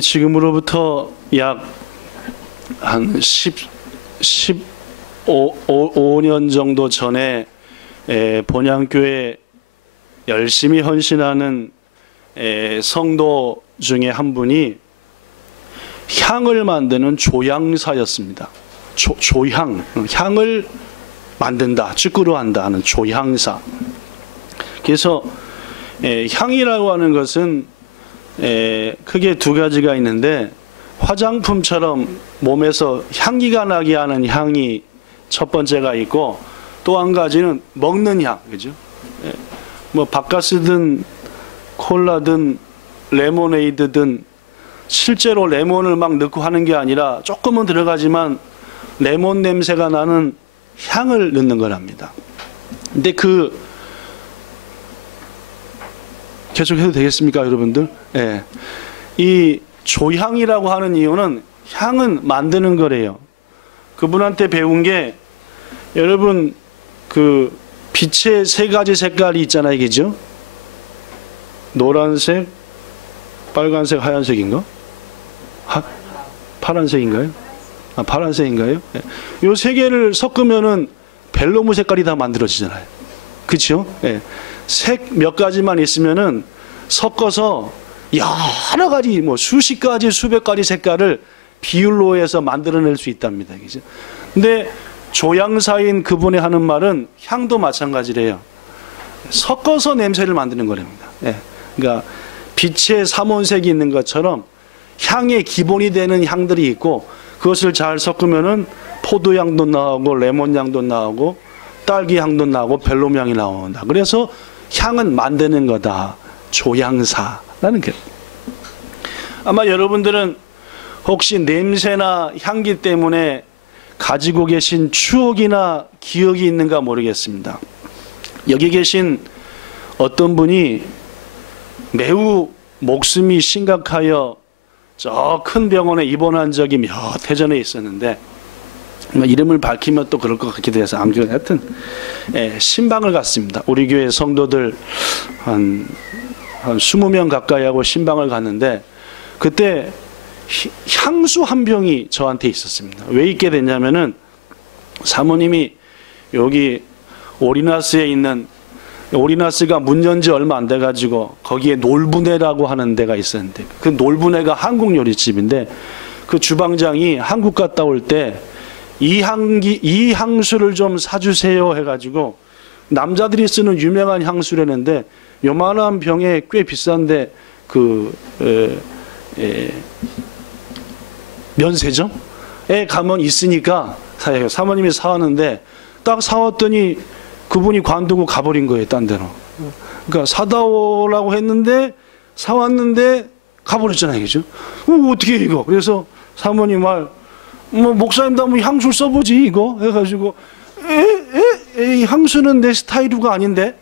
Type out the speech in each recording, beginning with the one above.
지금으로부터 약 한 15년 정도 전에 본향교회 열심히 헌신하는 성도 중에 한 분이 향을 만드는 조향사였습니다. 향을 만든다, 쭈꾸루 한다 하는 조향사. 그래서 향이라고 하는 것은 크게 두 가지가 있는데, 화장품처럼 몸에서 향기가 나게 하는 향이 첫 번째가 있고, 또 한 가지는 먹는 향, 그죠? 뭐 바카스든 콜라든 레모네이드든 실제로 레몬을 막 넣고 하는 게 아니라 조금은 들어가지만 레몬 냄새가 나는 향을 넣는 거랍니다. 근데 계속 해도 되겠습니까, 여러분들? 예. 이 조향이라고 하는 이유는 향은 만드는 거래요. 그분한테 배운 게, 여러분 그 빛의 세 가지 색깔이 있잖아요, 그죠? 노란색, 빨간색, 하얀색인가? 파란색인가요? 파란색인가요? 이 세 개를 섞으면은 벨로무 색깔이 다 만들어지잖아요. 그렇죠? 예. 색 몇 가지만 있으면은 섞어서 여러 가지, 뭐 수십 가지, 수백 가지 색깔을 비율로 해서 만들어낼 수 있답니다. 그죠? 근데 조향사인 그분이 하는 말은 향도 마찬가지래요. 섞어서 냄새를 만드는 거랍니다. 예. 그러니까 빛의 삼원색이 있는 것처럼 향의 기본이 되는 향들이 있고, 그것을 잘 섞으면은 포도향도 나오고 레몬향도 나오고 딸기향도 나오고 벨로향이 나온다. 그래서 향은 만드는 거다. 조향사라는 게. 아마 여러분들은 혹시 냄새나 향기 때문에 가지고 계신 추억이나 기억이 있는가 모르겠습니다. 여기 계신 어떤 분이 매우 목숨이 심각하여 저 큰 병원에 입원한 적이 몇 해 전에 있었는데, 이름을 밝히면 또 그럴 것 같기도 해서 안 그래요. 하여튼 신방을 갔습니다. 우리 교회 성도들 한 20명 가까이 하고 신방을 갔는데, 그때 향수 한 병이 저한테 있었습니다. 왜 있게 됐냐면은, 사모님이 여기 오리나스에 있는, 오리나스가 문 연 지 얼마 안 돼가지고 거기에 놀부네라고 하는 데가 있었는데, 그 놀부네가 한국 요리집인데, 그 주방장이 한국 갔다 올 때 이 향수를 좀 사주세요 해가지고, 남자들이 쓰는 유명한 향수라는데 요만한 병에 꽤 비싼데, 면세점에 가면 있으니까 사모님이 사왔는데, 딱 사왔더니 그분이 관두고 가버린 거예요, 딴 데로. 그러니까 사다 오라고 했는데 사왔는데 가버렸잖아요, 그죠? 어떻게 이거? 그래서 사모님 말, 뭐 목사님도 한번 향수 써보지 이거 해가지고, 향수는 내 스타일가 아닌데,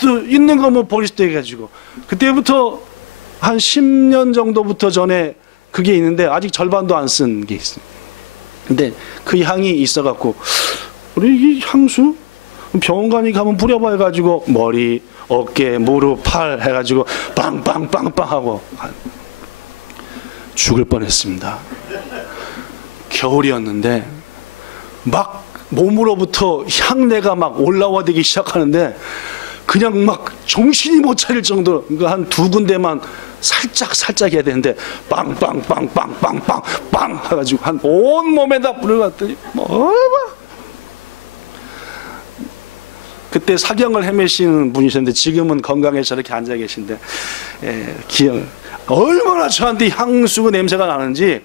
또 있는 거 뭐 버릴 때 해가지고, 그때부터 한 10년 정도부터 전에 그게 있는데 아직 절반도 안 쓴 게 있어요. 근데 그 향이 있어갖고, 우리 이 향수 병원 가면 뿌려봐 해가지고 머리, 어깨, 무릎, 팔 해가지고 빵빵빵빵 하고 죽을 뻔했습니다. 겨울이었는데 막 몸으로부터 향내가 막 올라와대기 시작하는데, 그냥 막 정신이 못 차릴 정도로, 그러니까 한 두 군데만 살짝 해야 되는데 빵빵빵빵빵빵빵 해가지고 한 온 몸에다 뿌려놨더니 그때 사경을 헤매시는 분이셨는데 지금은 건강해서 저렇게 앉아 계신데, 기억 얼마나 저한테 향수 냄새가 나는지,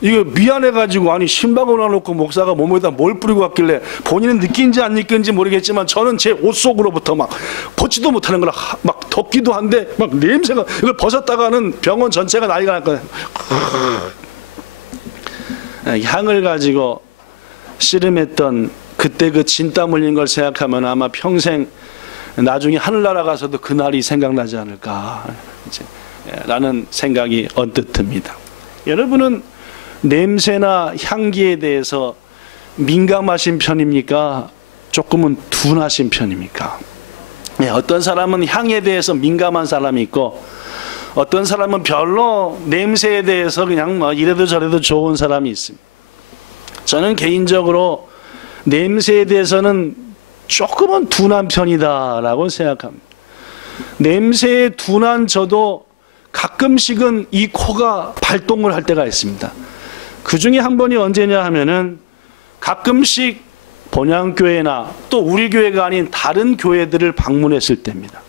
이거 미안해가지고, 아니 신방을 놔놓고 목사가 몸에다 뭘 뿌리고 갔길래 본인은 느낀지 안 느낀지 모르겠지만 저는 제 옷 속으로부터 막 벗지도 못하는 거라 막 덥기도 한데 막 냄새가, 이걸 벗었다가는 병원 전체가 난리가 났거든요. 향을 가지고 씨름했던 그때 그 진땀 흘린 걸 생각하면 아마 평생 나중에 하늘나라 가서도 그날이 생각나지 않을까 라는 생각이 언뜻 듭니다. 여러분은 냄새나 향기에 대해서 민감하신 편입니까? 조금은 둔하신 편입니까? 어떤 사람은 향에 대해서 민감한 사람이 있고, 어떤 사람은 별로 냄새에 대해서 그냥 뭐 이래도 저래도 좋은 사람이 있습니다. 저는 개인적으로 냄새에 대해서는 조금은 둔한 편이다라고 생각합니다. 냄새에 둔한 저도 가끔씩은 이 코가 발동을 할 때가 있습니다. 그 중에 한 번이 언제냐 하면은 가끔씩 본향교회나 또 우리 교회가 아닌 다른 교회들을 방문했을 때입니다.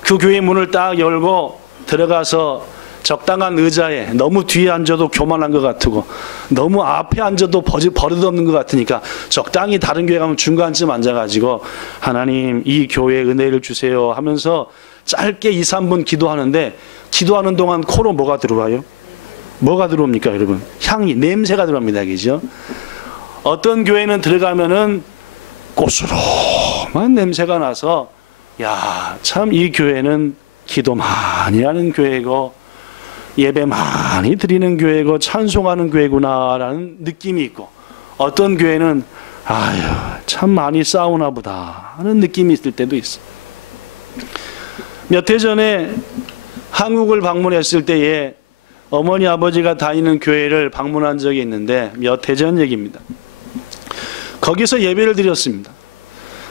그 교회 문을 딱 열고 들어가서 적당한 의자에 너무 뒤에 앉아도 교만한 것 같고 너무 앞에 앉아도 버릇없는 것 같으니까 적당히 다른 교회 가면 중간쯤 앉아가지고 하나님 이 교회에 은혜를 주세요 하면서 짧게 2, 3분 기도하는데 기도하는 동안 코로 뭐가 들어와요? 뭐가 들어옵니까 여러분? 향이, 냄새가 들어옵니다. 그죠? 어떤 교회는 들어가면은 고스름한 냄새가 나서 야, 참 이 교회는 기도 많이 하는 교회고 예배 많이 드리는 교회고 찬송하는 교회구나라는 느낌이 있고 어떤 교회는 아유 참 많이 싸우나 보다 하는 느낌이 있을 때도 있어요. 몇 해 전에 한국을 방문했을 때에 어머니 아버지가 다니는 교회를 방문한 적이 있는데 몇 해 전 얘기입니다. 거기서 예배를 드렸습니다.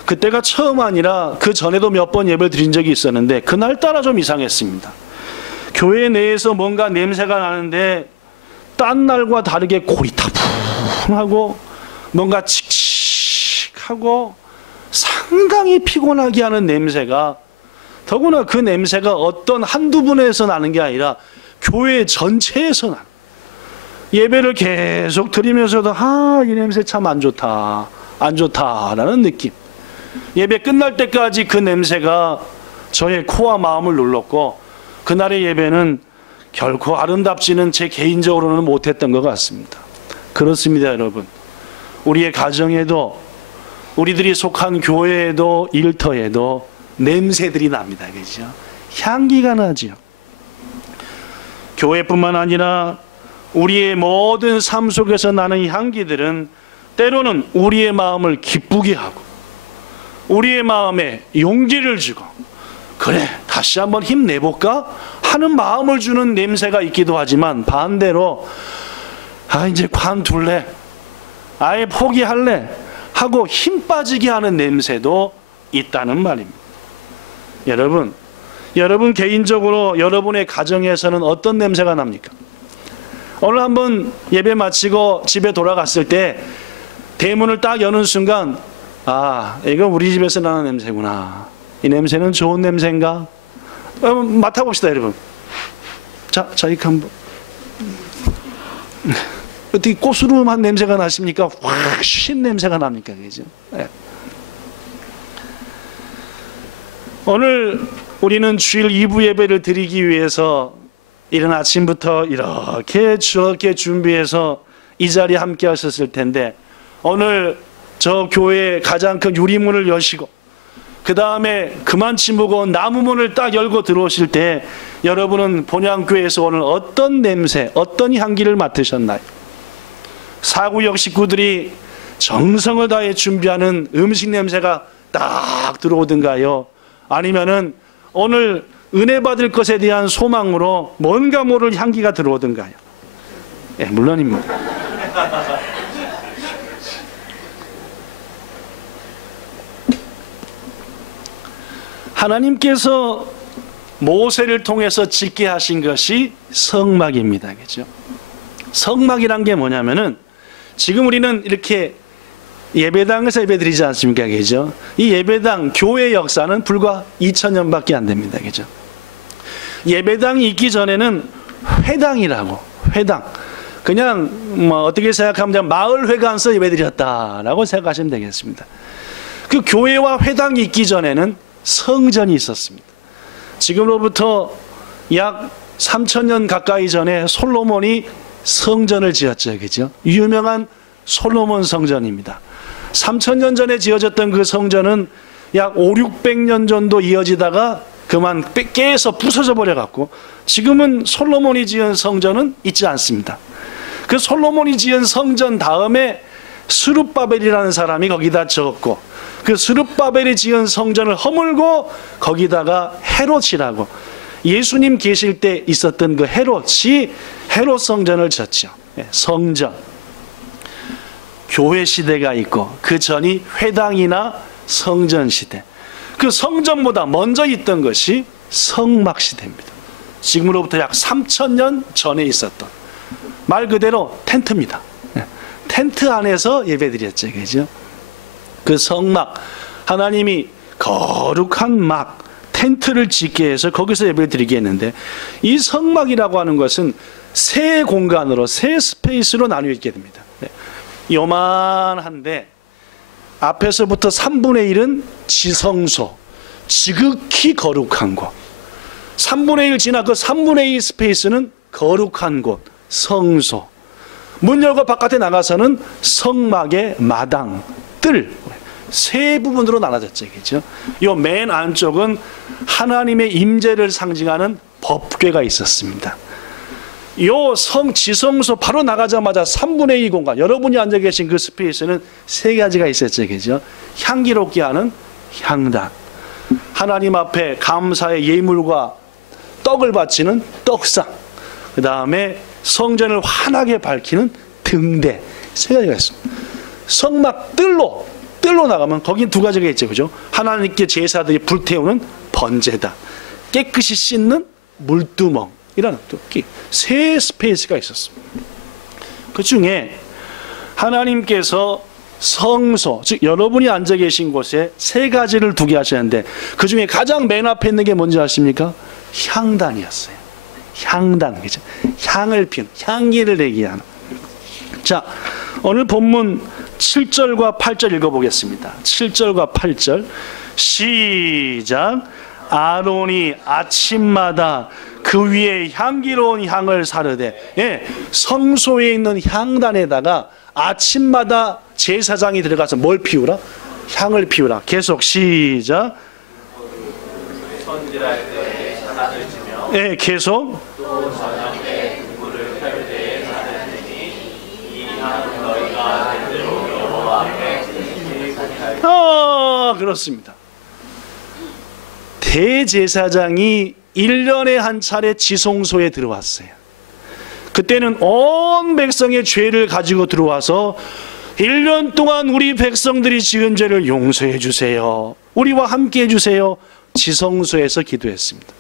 그때가 처음 아니라 그 전에도 몇 번 예배를 드린 적이 있었는데 그날따라 좀 이상했습니다. 교회 내에서 뭔가 냄새가 나는데 딴 날과 다르게 고리타분하고 뭔가 칙칙하고 상당히 피곤하게 하는 냄새가 더구나 그 냄새가 어떤 한두 분에서 나는 게 아니라 교회 전체에서 나는 예배를 계속 드리면서도 이 냄새 참 안 좋다 안 좋다라는 느낌. 예배 끝날 때까지 그 냄새가 저의 코와 마음을 눌렀고 그날의 예배는 결코 아름답지는 제 개인적으로는 못했던 것 같습니다. 그렇습니다 여러분. 우리의 가정에도 우리들이 속한 교회에도 일터에도 냄새들이 납니다. 그렇죠? 향기가 나지요. 교회뿐만 아니라 우리의 모든 삶 속에서 나는 향기들은 때로는 우리의 마음을 기쁘게 하고 우리의 마음에 용기를 주고 그래 다시 한번 힘내볼까 하는 마음을 주는 냄새가 있기도 하지만 반대로 이제 관둘래 아예 포기할래 하고 힘 빠지게 하는 냄새도 있다는 말입니다. 여러분 개인적으로 여러분의 가정에서는 어떤 냄새가 납니까? 오늘 한번 예배 마치고 집에 돌아갔을 때 대문을 딱 여는 순간 이거 우리 집에서 나는 냄새구나. 이 냄새는 좋은 냄새인가? 맡아봅시다 여러분. 자 이렇게 한번 어떻게 고스름한 냄새가 나십니까? 확 쉰 냄새가 납니까? 그죠? 네. 오늘 우리는 주일 2부 예배를 드리기 위해서 이른 아침부터 이렇게 저렇게 준비해서 이 자리에 함께 하셨을 텐데 오늘 저 교회의 가장 큰 유리문을 여시고 그 다음에 그만치 무거운 나무문을 딱 열고 들어오실 때 여러분은 본향교회에서 오늘 어떤 냄새, 어떤 향기를 맡으셨나요? 사구역 식구들이 정성을 다해 준비하는 음식 냄새가 딱 들어오든가요? 아니면은 오늘 은혜 받을 것에 대한 소망으로 뭔가 모를 향기가 들어오든가요? 예, 물론입니다. 하나님께서 모세를 통해서 짓게 하신 것이 성막입니다. 그죠? 성막이란 게 뭐냐면은 지금 우리는 이렇게 예배당에서 예배드리지 않습니까? 그죠? 이 예배당, 교회 역사는 불과 2000년밖에 안 됩니다. 그죠? 예배당이 있기 전에는 회당이라고, 회당. 그냥 뭐 어떻게 생각하면 마을 회관에서 예배드렸다라고 생각하시면 되겠습니다. 그 교회와 회당이 있기 전에는 성전이 있었습니다. 지금으로부터 약 3000년 가까이 전에 솔로몬이 성전을 지었죠. 그죠? 유명한 솔로몬 성전입니다. 3000년 전에 지어졌던 그 성전은 약 500~600년 정도 이어지다가 그만 깨서 부서져 버려갖고 지금은 솔로몬이 지은 성전은 있지 않습니다. 그 솔로몬이 지은 성전 다음에 스룹바벨이라는 사람이 거기다 지었고 그 스룹바벨이 지은 성전을 허물고 거기다가 헤롯이라고 예수님 계실 때 있었던 그 헤롯이 헤롯 성전을 졌죠. 성전. 교회 시대가 있고 그 전이 회당이나 성전 시대. 그 성전보다 먼저 있던 것이 성막 시대입니다. 지금으로부터 약 3000년 전에 있었던 말 그대로 텐트입니다. 텐트 안에서 예배드렸죠. 그죠? 그 성막, 하나님이 거룩한 막, 텐트를 짓게 해서 거기서 예배를 드리게 했는데, 이 성막이라고 하는 것은 세 공간으로, 세 스페이스로 나뉘어 있게 됩니다. 요만한데 앞에서부터 3분의 1은 지성소, 지극히 거룩한 곳. 3분의 1 지나 그 3분의 2 스페이스는 거룩한 곳, 성소. 문 열고 바깥에 나가서는 성막의 마당, 뜰. 세 부분으로 나눠졌죠. 그죠? 요 맨 안쪽은 하나님의 임재를 상징하는 법궤가 있었습니다. 요 지성소 바로 나가자마자 3분의 2 공간, 여러분이 앉아 계신 그 스페이스는 세 가지가 있었죠. 그죠? 향기롭게 하는 향단, 하나님 앞에 감사의 예물과 떡을 바치는 떡상, 그 다음에 성전을 환하게 밝히는 등대, 세 가지가 있습니다. 성막 뜰로 나가면 거긴 두 가지가 있죠. 그죠? 하나님께 제사들이 불태우는 번제단, 깨끗이 씻는 물두멍이라는 세 스페이스가 있었습니다. 그 중에 하나님께서 성소, 즉 여러분이 앉아 계신 곳에 세 가지를 두게 하시는데 그 중에 가장 맨 앞에 있는 게 뭔지 아십니까? 향단이었어요. 향단, 그죠? 향을 피우는, 향기를 내게 하는. 자, 오늘 본문 7절과 8절 읽어보겠습니다. 7절과 8절 시작. 아론이 아침마다 그 위에 향기로운 향을 사르되, 성소에 있는 향단에다가 아침마다 제사장이 들어가서 뭘 피우라? 향을 피우라. 계속 시작. 손질할 때 산을 지며, 계속. 또 저녁에 등불을 켤 때에 산을 지니 이 향은 너희가 대대로 여호와 앞에 제사할. 그렇습니다. 대제사장이 1년에 한 차례 지성소에 들어왔어요. 그때는 온 백성의 죄를 가지고 들어와서 1년 동안 우리 백성들이 지은 죄를 용서해 주세요, 우리와 함께 해주세요, 지성소에서 기도했습니다.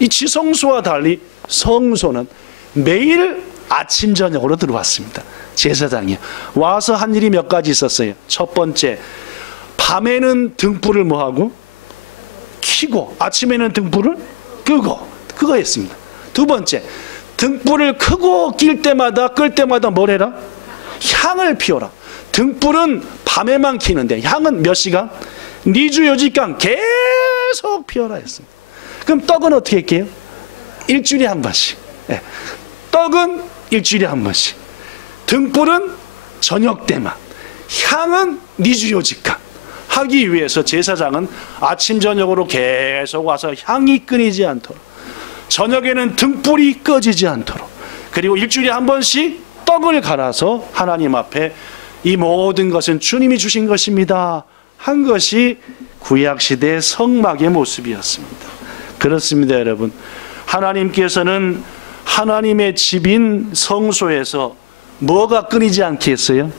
이 지성소와 달리 성소는 매일 아침 저녁으로 들어왔습니다. 제사장이 와서 한 일이 몇 가지 있었어요. 첫 번째, 밤에는 등불을 뭐하고? 켜고, 아침에는 등불을 끄고, 그거 했습니다. 두 번째, 등불을 켜고 끌 때마다 뭘 해라? 향을 피워라. 등불은 밤에만 켜는데 향은 몇 시간? 니주요직간 계속 피워라 했습니다. 그럼 떡은 어떻게 할게요? 일주일에 한 번씩. 떡은 일주일에 한 번씩. 등불은 저녁 때만. 향은 니주요직간 하기 위해서 제사장은 아침 저녁으로 계속 와서 향이 끊이지 않도록, 저녁에는 등불이 꺼지지 않도록, 그리고 일주일에 한 번씩 떡을 갈아서 하나님 앞에 이 모든 것은 주님이 주신 것입니다 한 것이 구약시대의 성막의 모습이었습니다. 그렇습니다, 여러분. 하나님께서는 하나님의 집인 성소에서 뭐가 끊이지 않게 했어요?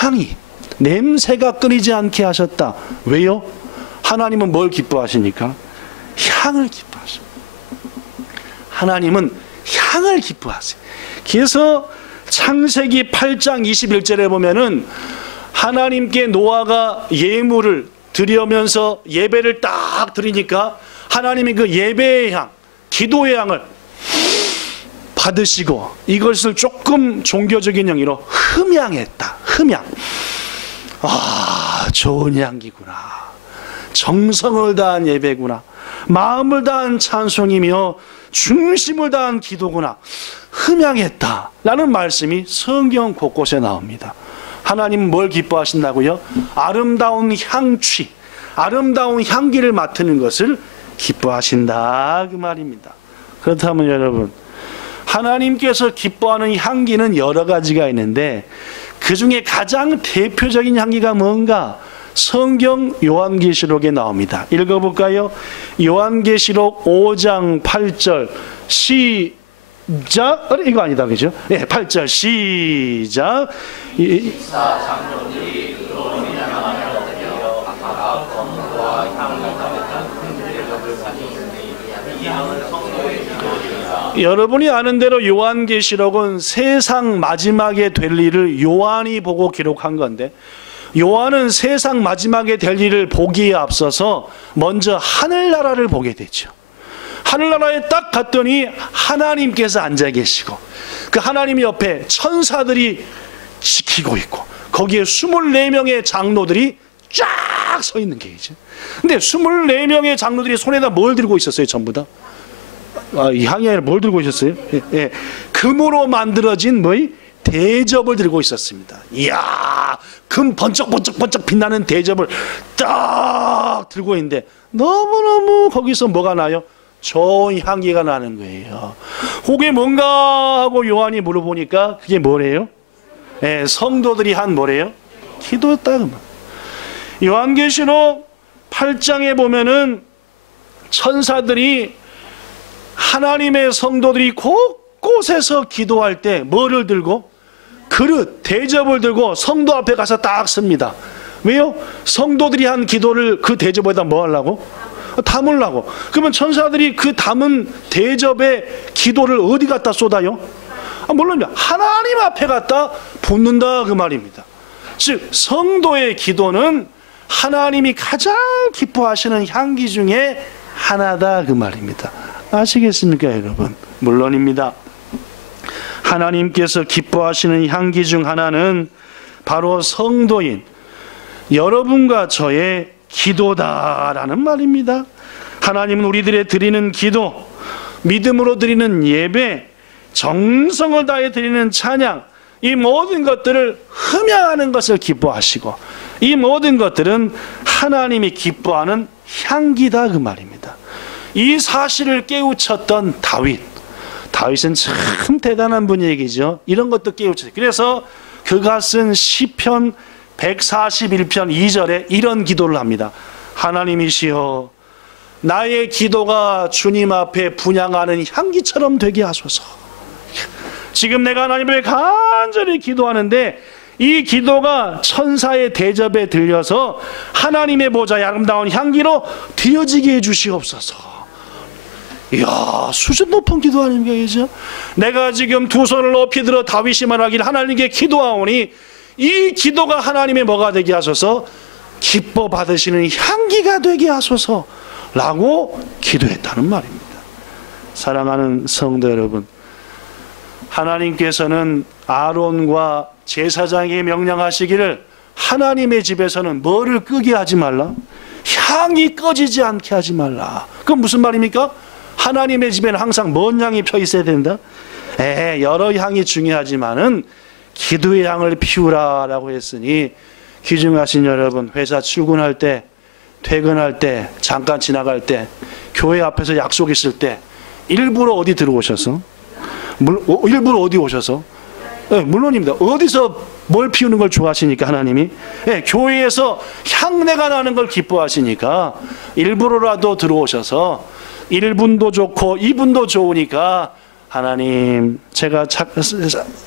향이, 냄새가 끊이지 않게 하셨다. 왜요? 하나님은 뭘 기뻐하시니까? 향을 기뻐하십니다. 하나님은 향을 기뻐하세요. 그래서 창세기 8장 21절에 보면은 하나님께 노아가 예물을 드리면서 예배를 딱 드리니까 하나님이 그 예배의 향, 기도의 향을 받으시고 이것을 조금 종교적인 영의로 흠향했다. 흠향. 아, 좋은 향기구나. 정성을 다한 예배구나. 마음을 다한 찬송이며 중심을 다한 기도구나. 흠향했다 라는 말씀이 성경 곳곳에 나옵니다. 하나님은 뭘 기뻐하신다고요? 아름다운 향취, 아름다운 향기를 맡는 것을 기뻐하신다, 그 말입니다. 그렇다면 여러분, 하나님께서 기뻐하는 향기는 여러 가지가 있는데 그 중에 가장 대표적인 향기가 뭔가? 성경 요한계시록에 나옵니다. 읽어볼까요? 요한계시록 5장 8절 시작. 이거 아니다, 그죠? 예, 8절 시작. 여러분이 아는 대로 요한계시록은 세상 마지막에 될 일을 요한이 보고 기록한 건데, 요한은 세상 마지막에 될 일을 보기에 앞서서 먼저 하늘나라를 보게 되죠. 하늘나라에 딱 갔더니 하나님께서 앉아 계시고, 그 하나님 옆에 천사들이 지키고 있고, 거기에 24명의 장로들이 쫙 서 있는 게 이제. 근데 24명의 장로들이 손에다 뭘 들고 있었어요? 전부 다 이 향이 아니라 뭘 들고 있었어요? 예. 금으로 만들어진 대접을 들고 있었습니다. 이야, 금 번쩍번쩍 빛나는 대접을 딱 들고 있는데 너무너무 거기서 뭐가 나요? 좋은 향기가 나는 거예요. 그게 뭔가 하고 요한이 물어보니까 그게 뭐래요? 예, 성도들이 한 뭐래요? 기도였다. 요한계시록 8장에 보면은 천사들이 하나님의 성도들이 곳곳에서 기도할 때 뭐를 들고? 그릇, 대접을 들고 성도 앞에 가서 딱 씁니다. 왜요? 성도들이 한 기도를 그 대접에다 뭐 하려고? 담으려고. 그러면 천사들이 그 담은 대접의 기도를 어디 갖다 쏟아요? 물론 하나님 앞에 갖다 붓는다 그 말입니다. 즉 성도의 기도는 하나님이 가장 기뻐하시는 향기 중에 하나다 그 말입니다. 아시겠습니까 여러분? 물론입니다. 하나님께서 기뻐하시는 향기 중 하나는 바로 성도인 여러분과 저의 기도다라는 말입니다. 하나님은 우리들의 드리는 기도, 믿음으로 드리는 예배, 정성을 다해 드리는 찬양, 이 모든 것들을 흠양하는 것을 기뻐하시고, 이 모든 것들은 하나님이 기뻐하는 향기다 그 말입니다. 이 사실을 깨우쳤던 다윗은 참 대단한 분 얘기죠. 이런 것도 깨우쳤어요. 그래서 그가 쓴 시편 141편 2절에 이런 기도를 합니다. 하나님이시여, 나의 기도가 주님 앞에 분향하는 향기처럼 되게 하소서. 지금 내가 하나님을 간절히 기도하는데 이 기도가 천사의 대접에 들려서 하나님의 보좌의 아름다운 향기로 되어지게 해주시옵소서. 이야, 수준 높은 기도 아닙니까? 그죠? 내가 지금 두 손을 높이 들어 다윗이 말하기를 하나님께 기도하오니 이 기도가 하나님의 뭐가 되게 하소서? 기뻐 받으시는 향기가 되게 하소서 라고 기도했다는 말입니다. 사랑하는 성도 여러분, 하나님께서는 아론과 제사장에게 명령하시기를 하나님의 집에서는 뭐를 끄게 하지 말라? 향이 꺼지지 않게 하지 말라. 그건 무슨 말입니까? 하나님의 집에는 항상 뭔 향이 펴 있어야 된다? 여러 향이 중요하지만은 기도의 향을 피우라라고 했으니, 귀중하신 여러분, 회사 출근할 때, 퇴근할 때, 잠깐 지나갈 때, 교회 앞에서 약속 있을 때 일부러 어디 들어오셔서? 일부러 어디 오셔서? 물론입니다. 어디서 뭘 피우는 걸 좋아하시니까 하나님이? 교회에서 향내가 나는 걸 기뻐하시니까 일부러라도 들어오셔서 1분도 좋고 2분도 좋으니까 하나님, 제가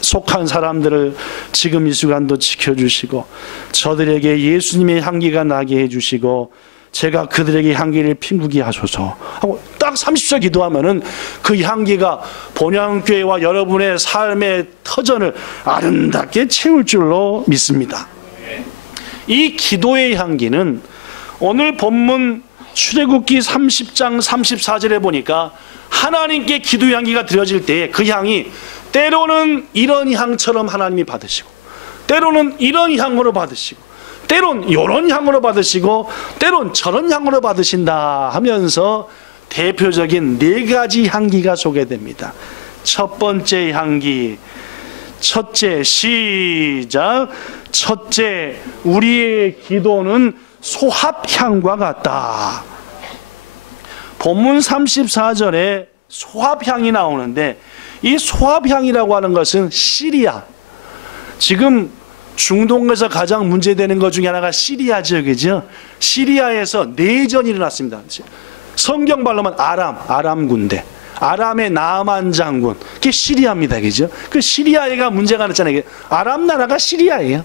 속한 사람들을 지금 이 시간도 지켜주시고 저들에게 예수님의 향기가 나게 해주시고 제가 그들에게 향기를 피우게 하소서 하고 딱 30초 기도하면은 그 향기가 본향교회와 여러분의 삶의 터전을 아름답게 채울 줄로 믿습니다. 이 기도의 향기는 오늘 본문 출애굽기 30장 34절에 보니까 하나님께 기도의 향기가 드려질 때에 그 향이 때로는 이런 향처럼 하나님이 받으시고, 때로는 이런 향으로 받으시고, 때론 이런 향으로 받으시고, 때론 저런 향으로 받으신다 하면서 대표적인 4가지 향기가 소개됩니다. 첫 번째 향기, 첫째, 시작. 첫째, 우리의 기도는 소합향과 같다. 본문 34절에 소합향이 나오는데 이 소합향이라고 하는 것은 시리아, 지금 중동에서 가장 문제되는 것 중에 하나가 시리아 지역이죠. 시리아에서 내전이 일어났습니다. 성경 말로만 아람 군대, 아람의 나만 장군, 그게 시리아입니다, 그죠? 그 시리아가 문제가 났잖아요. 아람 나라가 시리아예요.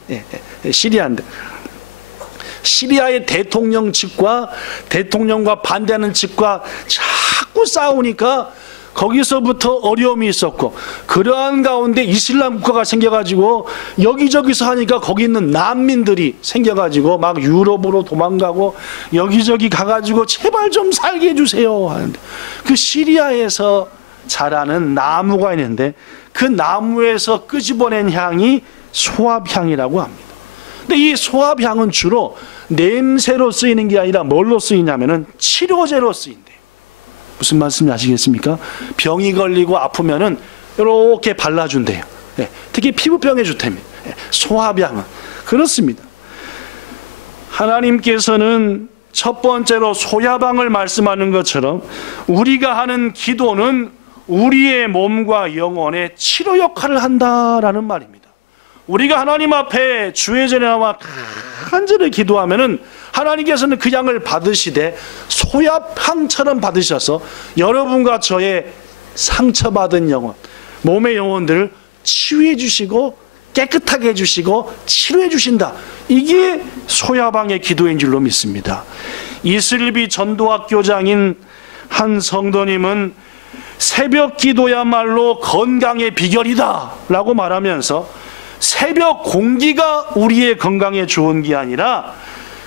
시리아인데 시리아의 대통령 측과 대통령과 반대하는 측과 자꾸 싸우니까 거기서부터 어려움이 있었고, 그러한 가운데 이슬람 국가가 생겨가지고 여기저기서 하니까 거기 있는 난민들이 생겨가지고 막 유럽으로 도망가고 여기저기 가가지고 제발 좀 살게 해주세요 하는데, 그 시리아에서 자라는 나무가 있는데 그 나무에서 끄집어낸 향이 소합향이라고 합니다. 근데 이 소합향은 주로 냄새로 쓰이는 게 아니라 뭘로 쓰이냐면은 치료제로 쓰인대요. 무슨 말씀인지 아시겠습니까? 병이 걸리고 아프면은 이렇게 발라준대요. 특히 피부병에 좋답니다. 소합향은 그렇습니다. 하나님께서는 첫 번째로 소야방을 말씀하는 것처럼 우리가 하는 기도는 우리의 몸과 영혼의 치료 역할을 한다라는 말입니다. 우리가 하나님 앞에 주의 전에 나와 간절히 기도하면은 하나님께서는 그 양을 받으시되 소합향처럼 받으셔서 여러분과 저의 상처받은 영혼, 몸의 영혼들을 치유해 주시고 깨끗하게 해주시고 치료해 주신다. 이게 소야방의 기도인 줄로 믿습니다. 이슬비 전도학교장인 한 성도님은 새벽 기도야말로 건강의 비결이다 라고 말하면서 새벽 공기가 우리의 건강에 좋은 게 아니라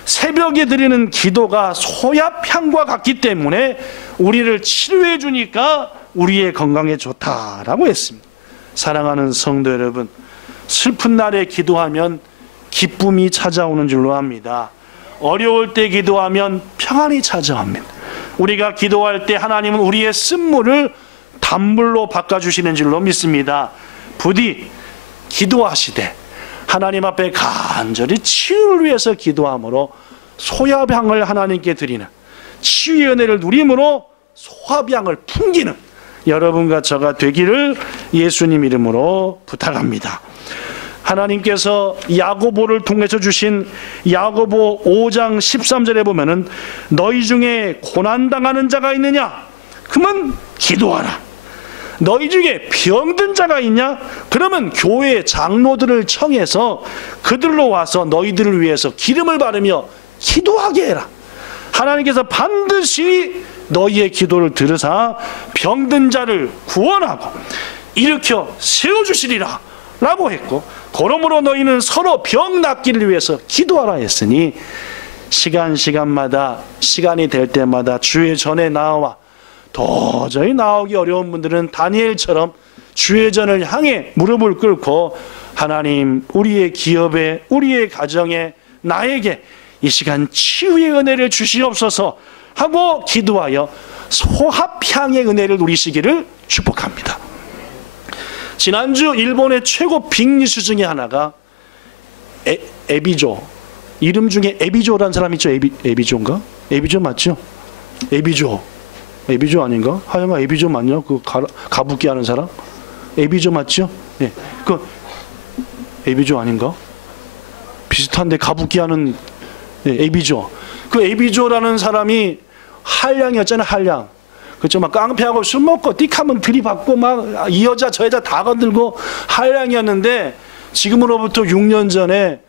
새벽에 드리는 기도가 소합향과 같기 때문에 우리를 치료해 주니까 우리의 건강에 좋다라고 했습니다. 사랑하는 성도 여러분, 슬픈 날에 기도하면 기쁨이 찾아오는 줄로 압니다. 어려울 때 기도하면 평안이 찾아옵니다. 우리가 기도할 때 하나님은 우리의 쓴물을 단물로 바꿔주시는 줄로 믿습니다. 부디 기도하시되 하나님 앞에 간절히 치유를 위해서 기도함으로 소합향을 하나님께 드리는, 치유의 은혜를 누림으로 소합향을 풍기는 여러분과 저가 되기를 예수님 이름으로 부탁합니다. 하나님께서 야고보를 통해서 주신 야고보 5장 13절에 보면은 너희 중에 고난당하는 자가 있느냐? 그러면 기도하라. 너희 중에 병든 자가 있냐? 그러면 교회 장로들을 청해서 그들로 와서 너희들을 위해서 기름을 바르며 기도하게 해라. 하나님께서 반드시 너희의 기도를 들으사 병든 자를 구원하고 일으켜 세워주시리라 라고 했고, 그러므로 너희는 서로 병 낫기를 위해서 기도하라 했으니 시간마다 시간이 될 때마다 주의 전에 나와 도저히 나오기 어려운 분들은 다니엘처럼 주의 전을 향해 무릎을 꿇고 하나님, 우리의 기업에, 우리의 가정에, 나에게 이 시간 치유의 은혜를 주시옵소서 하고 기도하여 소합향의 은혜를 누리시기를 축복합니다. 지난주 일본의 최고 빅뉴스 중에 하나가 에비조, 이름 중에 에비조라는 사람 있죠? 에비조인가? 에비조 맞죠? 에비조 아닌가? 하여간 에비조 맞냐? 그 가부키 하는 사람? 에비조 맞죠? 예. 그 에비조 아닌가? 비슷한데 가부키 하는 에비조. 그 에비조라는 사람이 한량이었잖아요, 한량. 그렇죠? 막 깡패하고 술 먹고 띡하면 들이받고 막 이 여자 저 여자 다 건들고 한량이었는데, 지금으로부터 6년 전에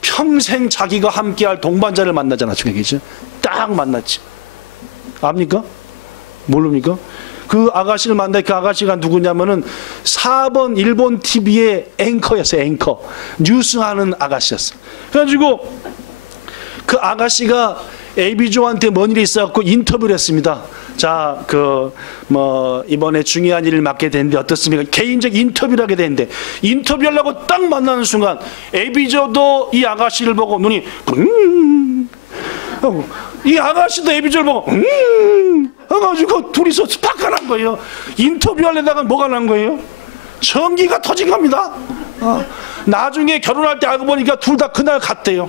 평생 자기가 함께할 동반자를 만나잖아, 중에겠죠? 딱 만났지. 압니까? 모릅니까? 그 아가씨를 만나, 그 아가씨가 누구냐면은 4번 일본 TV의 앵커였어요. 앵커. 뉴스하는 아가씨였어요. 그래가지고 그 아가씨가 에비조한테 뭔 일이 있어갖고 인터뷰를 했습니다. 자, 이번에 중요한 일을 맡게 됐는데 어떻습니까? 개인적 인터뷰를 하게 됐는데, 인터뷰하려고 딱 만나는 순간 에비조도 이 아가씨를 보고 눈이 이 아가씨도 에비조를 보고 해가지고 둘이서 스파크가 난 거예요. 인터뷰하려다가 뭐가 난 거예요? 전기가 터진 겁니다. 나중에 결혼할 때 알고 보니까 둘 다 그날 갔대요.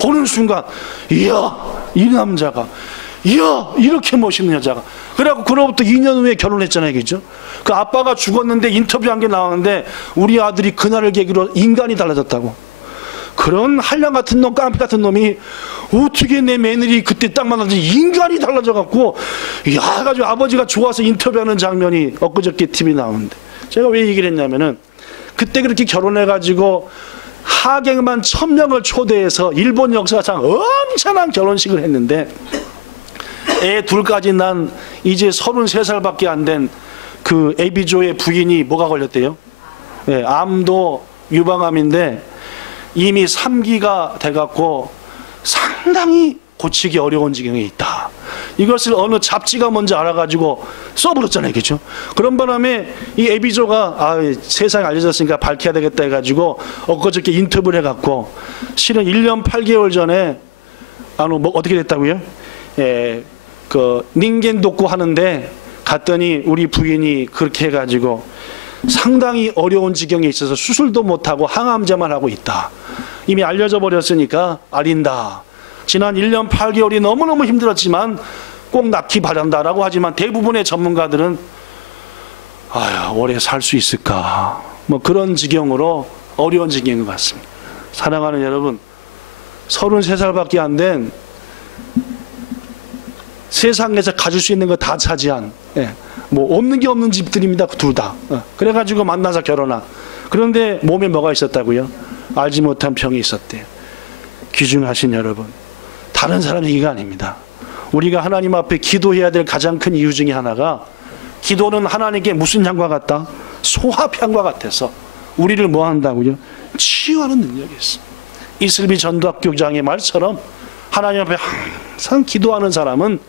보는 순간, 이야, 이 남자가, 이야, 이렇게 멋있는 여자가. 그래갖고 그로부터 2년 후에 결혼했잖아요, 그죠? 그 아빠가 죽었는데 인터뷰한 게 나왔는데 우리 아들이 그날을 계기로 인간이 달라졌다고. 그런 한량 같은 놈, 깡패 같은 놈이 어떻게 내 며느리 그때 딱 만났는지 인간이 달라져 갖고 야 가지고 아버지가 좋아서 인터뷰하는 장면이 엊그저께 TV 나오는데, 제가 왜 얘기를 했냐면은 그때 그렇게 결혼해 가지고 하객만 1000명을 초대해서 일본 역사상 엄청난 결혼식을 했는데, 애 둘까지 난 이제 33살밖에 안 된 그 에비조의 부인이 뭐가 걸렸대요? 예, 암도 유방암인데 이미 3기가 돼갖고 상당히 고치기 어려운 지경에 있다. 이것을 어느 잡지가 먼저 알아가지고 써버렸잖아요, 그렇죠? 그런 바람에 이 에비조가 세상에 알려졌으니까 밝혀야 되겠다 해가지고 엊그저께 인터뷰를 해갖고 실은 1년 8개월 전에 뭐 어떻게 됐다고요? 예, 그 닌겐 독구 하는데 갔더니 우리 부인이 그렇게 해가지고 상당히 어려운 지경에 있어서 수술도 못하고 항암제만 하고 있다. 이미 알려져 버렸으니까 알린다. 지난 1년 8개월이 너무너무 힘들었지만 꼭 낫기 바란다라고 하지만 대부분의 전문가들은 오래 살 수 있을까, 뭐 그런 지경으로 어려운 지경인 것 같습니다. 사랑하는 여러분, 33살밖에 안 된 세상에서 가질 수 있는 거 다 차지한, 뭐 없는 게 없는 집들입니다, 둘 다. 그래가지고 만나서 결혼한. 그런데 몸에 뭐가 있었다고요? 알지 못한 병이 있었대요. 귀중하신 여러분, 다른 사람 얘기가 아닙니다. 우리가 하나님 앞에 기도해야 될 가장 큰 이유 중에 하나가, 기도는 하나님께 무슨 향과 같다? 소합향과 같아서 우리를 뭐 한다고요? 치유하는 능력이 있어. 이슬비 전도학교장의 말처럼 하나님 앞에 항상 기도하는 사람은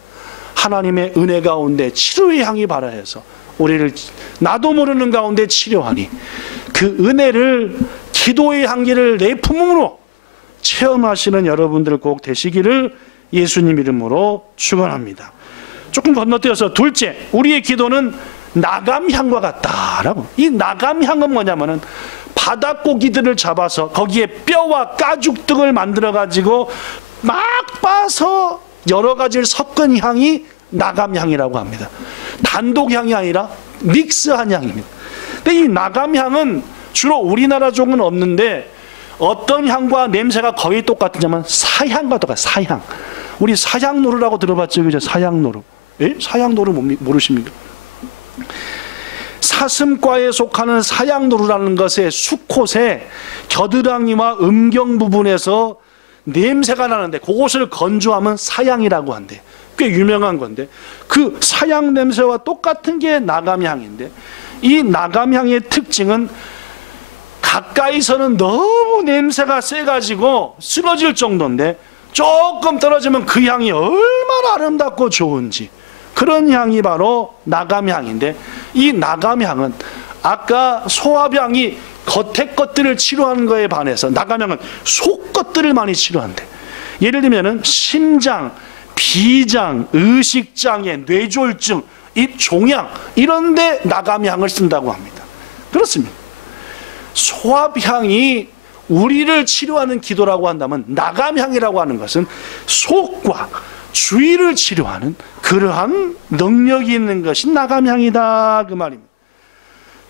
하나님의 은혜 가운데 치료의 향이 발하여서 우리를 나도 모르는 가운데 치료하니, 그 은혜를, 기도의 향기를 내 품음으로 체험하시는 여러분들 꼭 되시기를 예수님 이름으로 축원합니다. 조금 건너뛰어서 둘째, 우리의 기도는 나감향과 같다라고. 이 나감향은 뭐냐면은 바닷고기들을 잡아서 거기에 뼈와 가죽 등을 만들어 가지고 막 빠서 여러 가지를 섞은 향이 나감향이라고 합니다. 단독향이 아니라 믹스한 향입니다. 근데 이 나감향은 주로 우리나라 쪽은 없는데 어떤 향과 냄새가 거의 똑같냐면 사향과 똑같아요. 사향. 우리 사향노루라고 들어봤죠, 그죠? 사향노루. 예? 사향노루 모르십니까? 사슴과에 속하는 사향노루라는 것의 수컷의 겨드랑이와 음경 부분에서 냄새가 나는데 그것을 건조하면 사향이라고 한대. 꽤 유명한 건데 그 사향 냄새와 똑같은 게 나감향인데, 이 나감향의 특징은 가까이서는 너무 냄새가 세가지고 쓰러질 정도인데 조금 떨어지면 그 향이 얼마나 아름답고 좋은지, 그런 향이 바로 나감향인데, 이 나감향은 아까 소합향이 겉에 것들을 치료하는 거에 반해서 나감향은 속 것들을 많이 치료한대. 예를 들면은 심장, 비장, 의식장애, 뇌졸중, 입종양 이런 데 나감향을 쓴다고 합니다. 그렇습니다. 소합향이 우리를 치료하는 기도라고 한다면, 나감향이라고 하는 것은 속과 주의를 치료하는 그러한 능력이 있는 것이 나감향이다, 그 말입니다.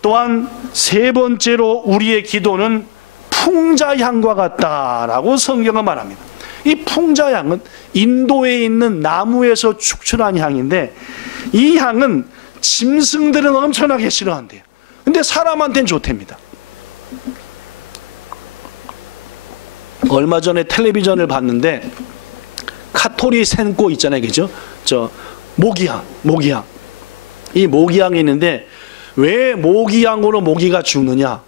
또한 세 번째로 우리의 기도는 풍자향과 같다라고 성경은 말합니다. 이 풍자향은 인도에 있는 나무에서 축출한 향인데, 이 향은 짐승들은 엄청나게 싫어한대요. 근데 사람한테는 좋답니다. 얼마 전에 텔레비전을 봤는데 카토리 센꼬 있잖아요, 그죠? 모기향. 이 모기향이 있는데 왜 모기향으로 모기가 죽느냐?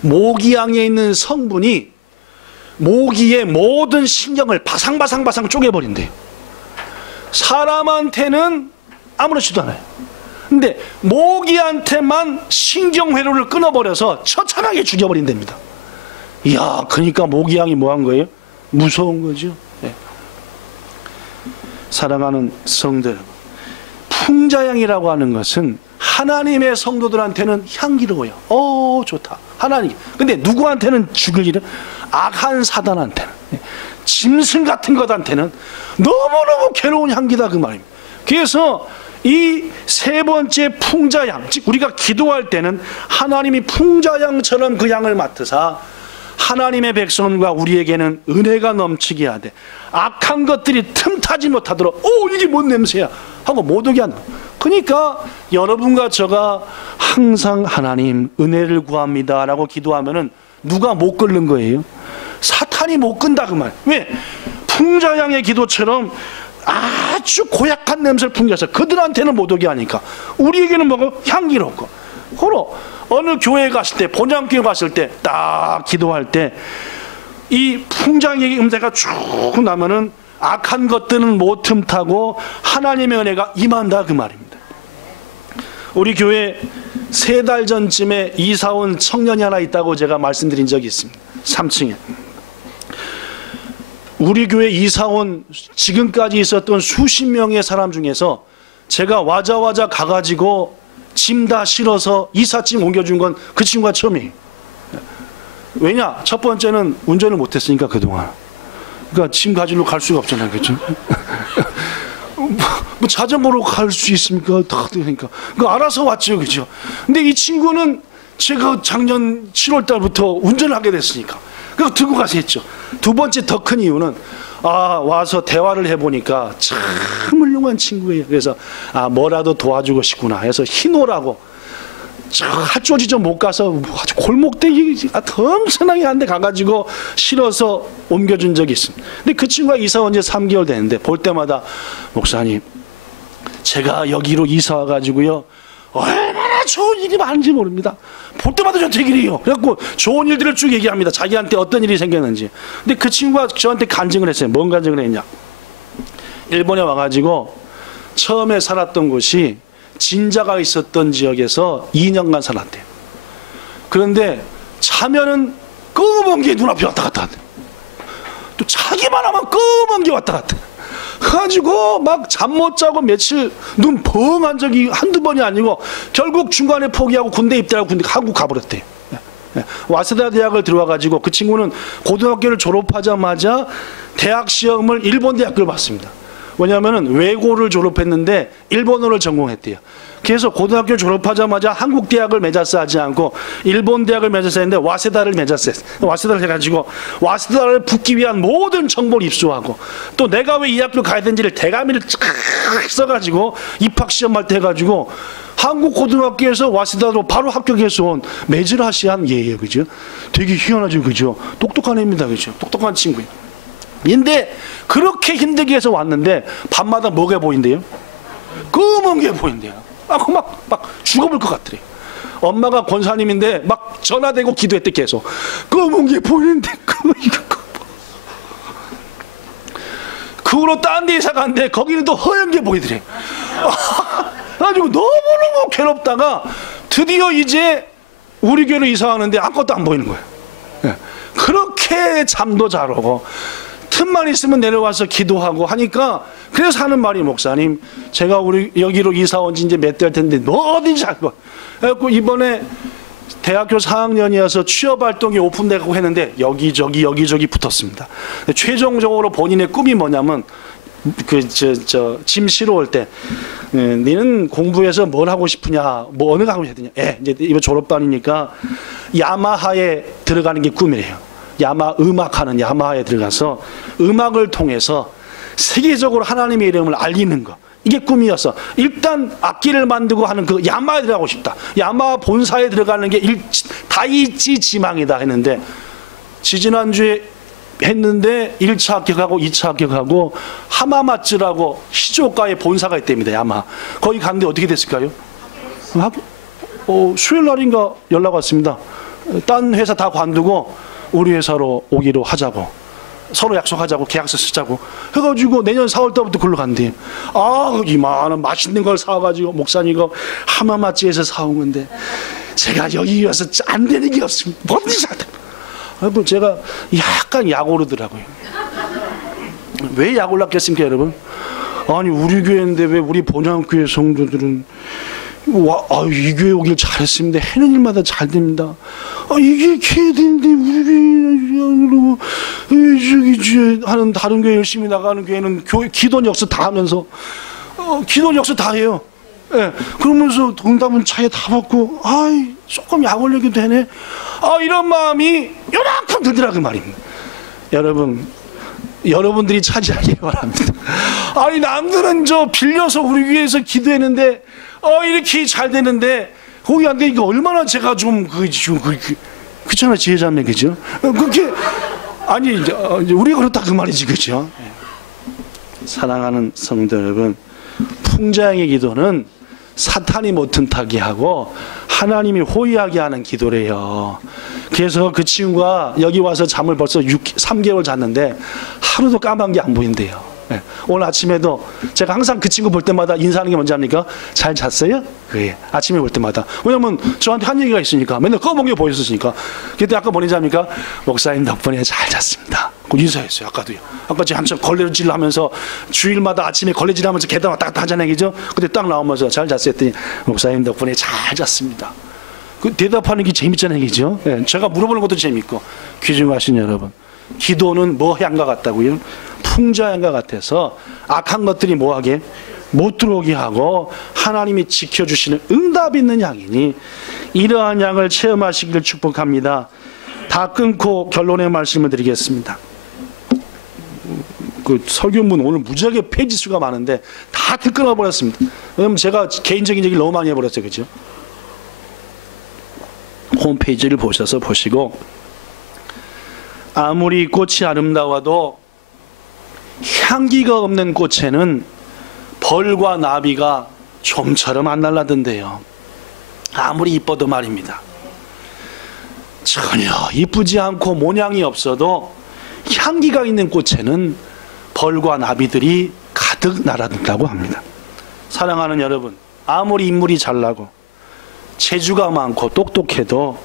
모기향에 있는 성분이 모기의 모든 신경을 바상바상 쪼개버린대요. 사람한테는 아무렇지도 않아요. 근데 모기한테만 신경회로를 끊어버려서 처참하게 죽여버린답니다. 이야, 그러니까 모기향이 뭐한 거예요? 무서운 거죠. 네. 사랑하는 성도 여러분, 풍자향이라고 하는 것은 하나님의 성도들한테는 향기로워요. 좋다. 하나님. 근데 누구한테는 죽을 일은? 악한 사단한테는, 짐승 같은 것한테는 너무너무 괴로운 향기다, 그 말입니다. 그래서 이 세 번째 풍자향, 즉 우리가 기도할 때는 하나님이 풍자향처럼 그 향을 맡으사 하나님의 백성과 우리에게는 은혜가 넘치게 하되 악한 것들이 틈타지 못하도록 이게 뭔 냄새야 하고 못 오게 한다. 그러니까 여러분과 저가 항상 하나님 은혜를 구합니다 라고 기도하면은 누가 못 끓는 거예요? 사탄이 못 끈다 그 말. 왜? 풍자양의 기도처럼 아주 고약한 냄새를 풍겨서 그들한테는 못 오게 하니까 우리에게는 뭐가 향기롭고. 그러 어느 교회 갔을 때, 본향교회 갔을 때 딱 기도할 때 이 풍자양의 음색가 쭉 나면은 악한 것들은 못 틈타고 하나님의 은혜가 임한다 그 말입니다. 우리 교회 3달 전쯤에 이사 온 청년이 하나 있다고 제가 말씀드린 적이 있습니다. 3층에. 우리 교회 이사 온 지금까지 있었던 수십 명의 사람 중에서 제가 와자와자 가가지고 짐 다 실어서 이삿짐 옮겨준 건 그 친구가 처음이에요. 왜냐? 첫 번째는 운전을 못했으니까 그동안. 그러니까 짐 가지러 갈 수가 없잖아요. 그렇죠? 뭐 자전거로 갈 수 있습니까? 그러니까 알아서 왔죠. 그죠? 근데 이 친구는 제가 작년 7월 달부터 운전을 하게 됐으니까 그거 들고 가서 했죠. 두 번째 더 큰 이유는 와서 대화를 해보니까 참 훌륭한 친구예요. 그래서 뭐라도 도와주고 싶구나 해서 희노라고 할조지 좀 못 가서 아주 골목대기 덤선하게 한 데 가가지고 실어서 옮겨준 적이 있습니다. 근데 그 친구가 이사 온 지 3개월 됐는데 볼 때마다 목사님 제가 여기로 이사 와가지고요 얼마나 좋은 일이 많은지 모릅니다. 볼 때마다 저한테 얘기를 해요. 그래갖고 좋은 일들을 쭉 얘기합니다. 자기한테 어떤 일이 생겼는지. 근데 그 친구가 저한테 간증을 했어요. 뭔 간증을 했냐. 일본에 와가지고 처음에 살았던 곳이 진자가 있었던 지역에서 2년간 살았대요. 그런데 자면은 검은 게 눈앞에 왔다 갔다 한대. 또 자기만 하면 검은 게 왔다 갔다. 그래가지고 막 잠 못 자고 며칠 눈 벙한 적이 한두 번이 아니고 결국 중간에 포기하고 군대 입대하고 군대 한국 가버렸대요. 와세다 대학을 들어와가지고 그 친구는 고등학교를 졸업하자마자 대학 시험을 일본 대학교를 봤습니다. 왜냐하면 외고를 졸업했는데 일본어를 전공했대요. 그래서 고등학교 졸업하자마자 한국 대학을 맺었어 하지 않고 일본 대학을 맺었어 했는데 와세다를 맺었어요. 와세다를 해가지고 와세다를 붙기 위한 모든 정보를 입수하고 또 내가 왜 이 학교 가야 되는지를 대가미를 쫙 써가지고 입학 시험할 때 해가지고 한국 고등학교에서 와세다로 바로 합격해서 온 메즈라시한 예예요, 그죠? 되게 희한하죠, 그죠? 똑똑한 애입니다, 그죠? 똑똑한 친구예요. 근데 그렇게 힘들게 해서 왔는데 밤마다 뭐가 보인대요? 검은 게 보인대요. 막 죽어볼 것 같더래요. 엄마가 권사님인데 막 전화대고 기도했대. 계속 검은 게 보이는데 그 후로 딴 데 이사 갔는데 거기는 또 허연 게 보이더래. 가지고 너무너무 괴롭다가 드디어 이제 우리 교회로 이사 왔는데 아무것도 안 보이는 거예요. 그렇게 잠도 잘 오고 틈만 있으면 내려와서 기도하고 하니까 그래서 하는 말이 목사님 제가 우리 여기로 이사 온 지 이제 몇 달 텐데 너 어딘지 알고 그래갖고 이번에 대학교 4학년이어서 취업활동이 오픈되고 했는데 여기저기 붙었습니다. 최종적으로 본인의 꿈이 뭐냐면 짐 실어 올 때 너는 공부해서 뭘 하고 싶으냐 뭐 어느 거 하고 싶으냐 이제 이번 졸업반이니까 야마하에 들어가는 게 꿈이래요. 음악하는 야마하에 들어가서 음악을 통해서 세계적으로 하나님의 이름을 알리는 거 이게 꿈이었어. 일단 악기를 만들고 하는 그 야마하에 들어가고 싶다. 야마하 본사에 들어가는 게 다이치 지망이다 했는데 지지난주에 했는데 1차 합격하고 2차 합격하고 하마마츠라고 시조가의 본사가 있답니다. 야마하. 거기 갔는데 어떻게 됐을까요? 수요일 날인가 연락 왔습니다. 딴 회사 다 관두고 우리 회사로 오기로 하자고 서로 약속하자고 계약서 쓰자고 해가지고 내년 4월 달부터 글로 간대. 이만한 맛있는 걸 사와가지고 목사님 이거 하마마츠에서 사온 건데 제가 여기 와서 안 되는 게 없습니다. 뭔지 잘 돼. 제가 약간 약 오르더라고요. 왜 약 올랐겠습니까 여러분? 아니 우리 교회인데 왜 우리 본향교회 성도들은 이 교회 오길 잘했습니다. 하는 일마다 잘 됩니다. 이게 해야 되는데 우리 하는 다른 교회 열심히 나가는 교회는 기도 역사 다 하면서 기도 역사 다 해요. 예, 그러면서 응답은 차에 다 먹고, 아이, 조금 약 올리기도 되네. 이런 마음이 요만큼 들더라, 그 말입니다. 여러분들이 차지하길 바랍니다. 아니, 남들은 빌려서 우리 위해서 기도했는데, 이렇게 잘 되는데, 거기 안 되니까 얼마나 제가 그렇잖아, 지혜자매, 그죠? 그렇게, 아니, 우리가 그렇다 그 말이지, 그죠? 사랑하는 성도 여러분, 풍자형의 기도는 사탄이 못 틈타게 하고 하나님이 호의하게 하는 기도래요. 그래서 그 친구가 여기 와서 잠을 벌써 3개월 잤는데 하루도 까만 게 안 보인대요. 네. 오늘 아침에도 제가 항상 그 친구 볼 때마다 인사하는 게 뭔지 압니까? 잘 잤어요? 그래. 아침에 볼 때마다. 왜냐면 저한테 한 얘기가 있으니까. 맨날 검은 게 보였으니까. 그때 아까 뭐인지 압니까? 목사님 덕분에 잘 잤습니다. 그 인사했어요. 아까도요. 아까 제가 한참 걸레질 하면서 주일마다 아침에 걸레질 하면서 계단 왔다 갔다 하잖아요. 그죠? 그때 딱 나오면서 잘 잤어요 했더니 목사님 덕분에 잘 잤습니다. 그 대답하는 게 재밌잖아요. 그죠? 네. 제가 물어보는 것도 재밌고. 귀중하신 여러분. 기도는 뭐 향과 같다고요? 풍자향과 같아서 악한 것들이 뭐하게? 못 들어오게 하고 하나님이 지켜주시는 응답 있는 향이니 이러한 향을 체험하시기를 축복합니다. 다 끊고 결론의 말씀을 드리겠습니다. 그 설교문 오늘 무지하게 페이지 수가 많은데 다 끊어버렸습니다. 왜냐면 제가 개인적인 얘기를 너무 많이 해버렸어요. 그죠? 홈페이지를 보시고 아무리 꽃이 아름다워도 향기가 없는 꽃에는 벌과 나비가 좀처럼 안 날라든대요. 아무리 이뻐도 말입니다. 전혀 이쁘지 않고 모양이 없어도 향기가 있는 꽃에는 벌과 나비들이 가득 날아든다고 합니다. 사랑하는 여러분, 아무리 인물이 잘나고 재주가 많고 똑똑해도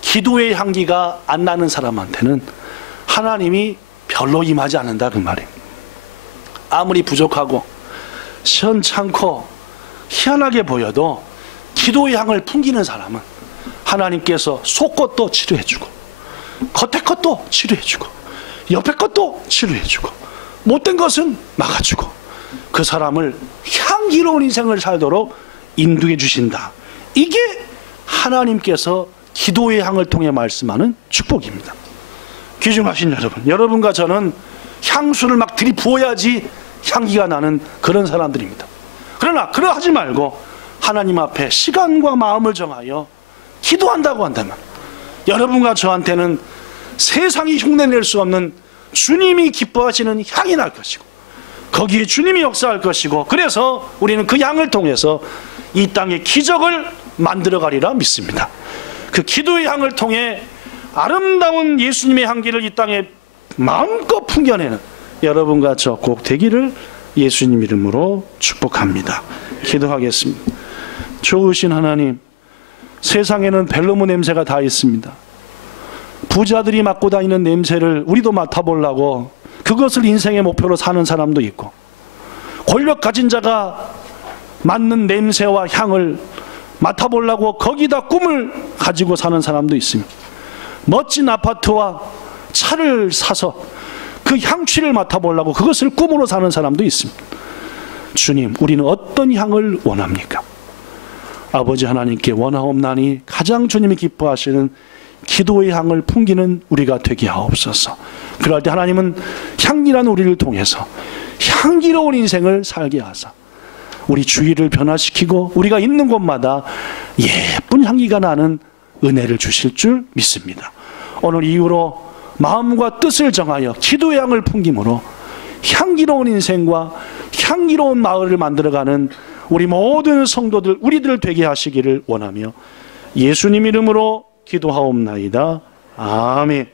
기도의 향기가 안 나는 사람한테는 하나님이 별로 임하지 않는다 그 말이에요. 아무리 부족하고 시원찮고 희한하게 보여도 기도의 향을 풍기는 사람은 하나님께서 속 것도 치료해주고 겉에 것도 치료해주고 옆에 것도 치료해주고 못된 것은 막아주고 그 사람을 향기로운 인생을 살도록 인도해 주신다. 이게 하나님께서 기도의 향을 통해 말씀하는 축복입니다. 귀중하신 여러분, 여러분과 저는 향수를 막 들이부어야지 향기가 나는 그런 사람들입니다. 그러나 그러하지 말고 하나님 앞에 시간과 마음을 정하여 기도한다고 한다면 여러분과 저한테는 세상이 흉내낼 수 없는 주님이 기뻐하시는 향이 날 것이고 거기에 주님이 역사할 것이고 그래서 우리는 그 향을 통해서 이 땅에 기적을 만들어가리라 믿습니다. 그 기도의 향을 통해 아름다운 예수님의 향기를 이 땅에 마음껏 풍겨내는 여러분과 저 꼭 되기를 예수님 이름으로 축복합니다. 기도하겠습니다. 좋으신 하나님, 세상에는 벨로무 냄새가 다 있습니다. 부자들이 맡고 다니는 냄새를 우리도 맡아보려고 그것을 인생의 목표로 사는 사람도 있고 권력 가진 자가 맡는 냄새와 향을 맡아보려고 거기다 꿈을 가지고 사는 사람도 있습니다. 멋진 아파트와 차를 사서 그 향취를 맡아보려고 그것을 꿈으로 사는 사람도 있습니다. 주님, 우리는 어떤 향을 원합니까? 아버지 하나님께 원하옵나니 가장 주님이 기뻐하시는 기도의 향을 풍기는 우리가 되게 하옵소서. 그럴 때 하나님은 향기라는 우리를 통해서 향기로운 인생을 살게 하사 우리 주위를 변화시키고 우리가 있는 곳마다 예쁜 향기가 나는 은혜를 주실 줄 믿습니다. 오늘 이후로 마음과 뜻을 정하여 기도의 향을 풍김으로 향기로운 인생과 향기로운 마을을 만들어가는 우리 모든 성도들, 우리들 되게 하시기를 원하며 예수님 이름으로 기도하옵나이다. 아멘.